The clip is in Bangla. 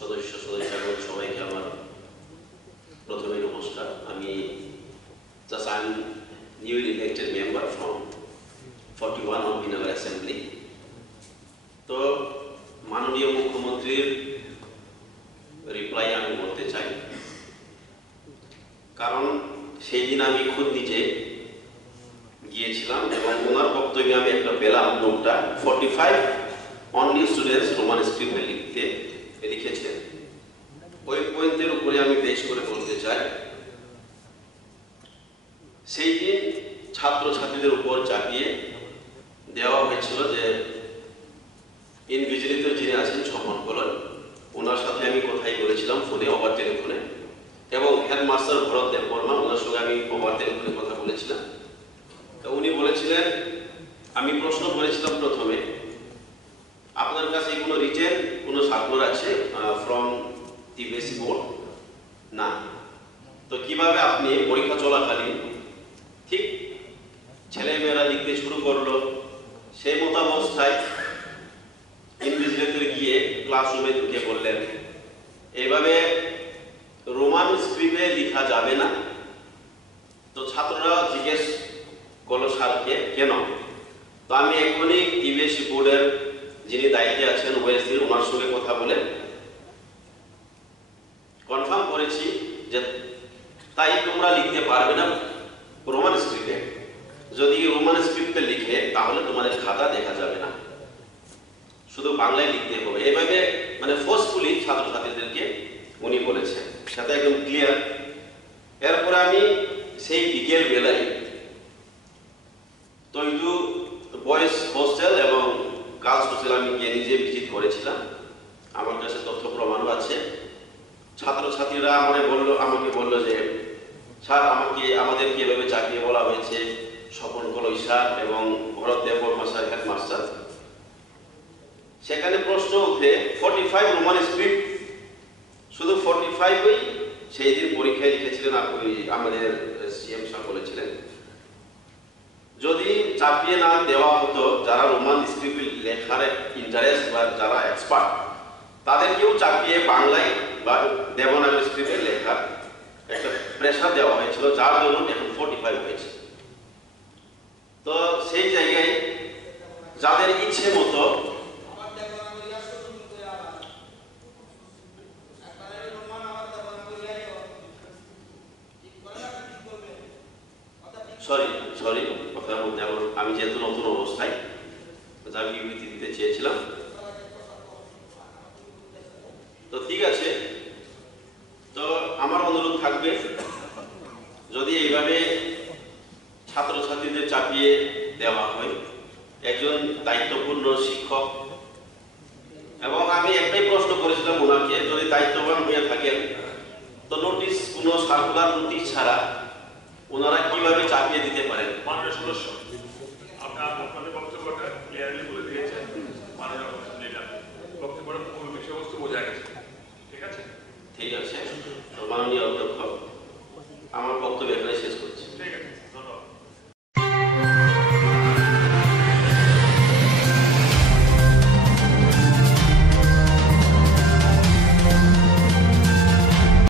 সদস্যগণ সবাইকে আমার প্রথমে নমস্কার। আমি I'm newly elected member from 41 of in our assembly. তো মাননীয় মুখ্যমন্ত্রীর রিপ্লাই আমি বলতে চাই, কারণ সেই দিন আমি খুদ নিজে গিয়েছিলাম এবং ওনার বক্তব্যে আমি একটা পেলাম নোটটা 45 অনলি স্টুডেন্টস রোমান স্ক্রিপ্টে লিখেছেন। ওই পয়েন্টের উপরে আমি বেশ করে বলতে চাই, সেই দিন ছাত্রছাত্রীদের উপর চাপিয়ে দেওয়া হয়েছিল যে ইনভিজিলেটর যিনি আছেন স্বপন কলন, ওনার সাথে আমি কথাই বলেছিলাম ফোনে, ওভার টেলিফোনে, এবং হেডমাস্টার ভরত দেববর্মা, ওনার সঙ্গে আমি ওভার টেলিফোনে কথা বলেছিলাম। তো উনি বলেছিলেন, আমি প্রশ্ন করেছিলাম প্রথমে, আপনার কাছে কোনো রিটেন কোনো সার্কুলার আছে ফ্রম দি বেসিক বোর্ড? না। তো কিভাবে আপনি পরীক্ষা চলাকালীন ঠিক ছেলেমেয়েরা লিখতে শুরু করলো, সেই মতাবস্থায় ইনভিজিলেটর গিয়ে ক্লাসরুমে ঢুকে পড়লেন, এইভাবে রোমান স্ক্রিপ্টে লেখা যাবে না? তো ছাত্ররা জিজ্ঞেস করলো স্যারকে কেন? তো আমি এখনই ইবিএসসি বোর্ডের যিনি দায়িত্বে আছেন ওয়েসির, ওনার সঙ্গে কথা বলে কনফার্ম করেছি যে তাই তোমরা লিখতে পারবে না রোমান স্ক্রিপ্টে। যদি রোমান স্ক্রিপ্টে লিখে তাহলে তোমাদের খাতা দেখা যাবে না, শুধু বাংলায় লিখতে হবে। এইভাবে মানে ফোর্সফুলি ছাত্রছাত্রীদেরকে উনি বলেছেন, সেটা একদম ক্লিয়ার। এরপরে আমি সেই বিকেল বেলায় তৈদু বয়েজ হোস্টেল এবং গার্লস হোস্টেল আমি গিয়ে নিজে ভিজিট করেছিলাম, আমার কাছে তথ্য প্রমাণও আছে। ছাত্রছাত্রীরা আমাকে বললো যে স্যার আমাদেরকে এভাবে চাকরিয়ে বলা হয়েছে, স্বপন কলই স্যার এবং ভরত দেববর্মা স্যার হেডমাস্টার। সেখানে প্রশ্ন উঠে 45 রোমান স্ক্রিপ্ট, শুধু 45ই সেই দিন পরীক্ষায় লিখেছিলেন আমাদের সিএম স্যার বলেছিলেন। যদি চাপিয়ে না দেওয়া হতো, যারা রোমান স্ক্রিপ্ট লেখার ইন্টারেস্ট বা যারা এক্সপার্ট, তাদেরকেও চাপিয়ে বাংলায় বা দেবনাগরী স্ক্রিপ্টে লেখার একটা প্রেশার দেওয়া হয়েছিল, যার জন্য এখন 45 হয়েছে। তো সেই জায়গায় যাদের ইচ্ছে মতো সরি কথার মধ্যে আমি যেহেতু নতুন অবস্থায় যা বিবৃতি দিতে চেয়েছিলাম, তো ঠিক আছে। তো আমার অনুরোধ থাকবে, যদি এইভাবে ছাত্রছাত্রীদের চাপিয়ে দেওয়া হয়, একজন দায়িত্বপূর্ণ শিক্ষক, এবং আমি একটাই প্রশ্ন করেছিলাম ওনাকে, যদি দায়িত্ববান হয়ে থাকেন তো নোটিশ, কোনো সার্কুলার নোটিশ ছাড়া ওনারা কিভাবে চাপিয়ে দিতে পারেন? মাননীয় সদস্য